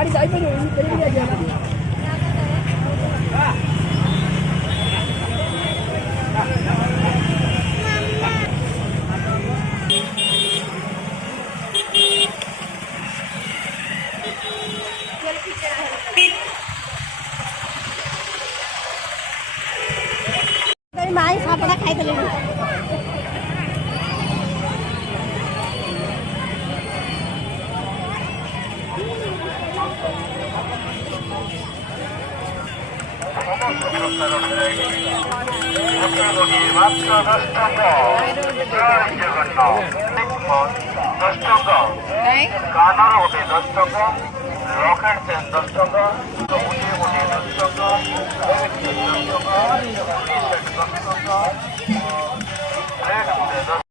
गाड़ी साइड में तेरी भी आ गया माई सापड़ा खाई देले कानर होते 10 टका रॉकेट चेन 10 टका तो मुझे 10 टका 10 टका टी-शर्ट 10 टका रेड होते 10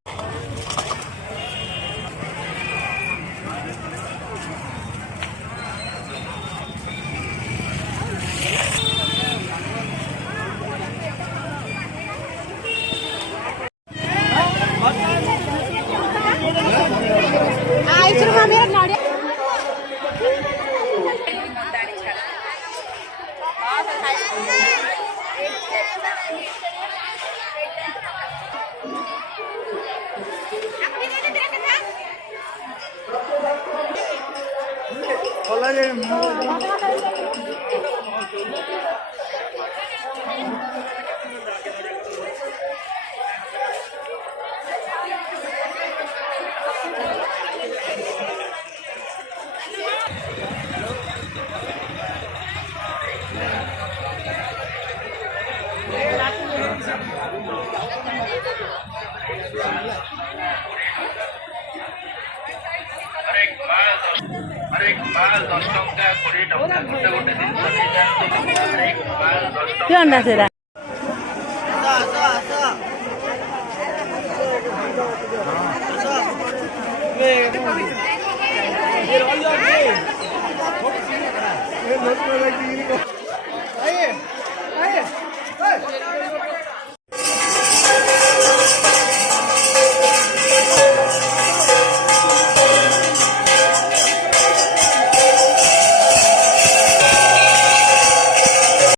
¿Qué onda será? Look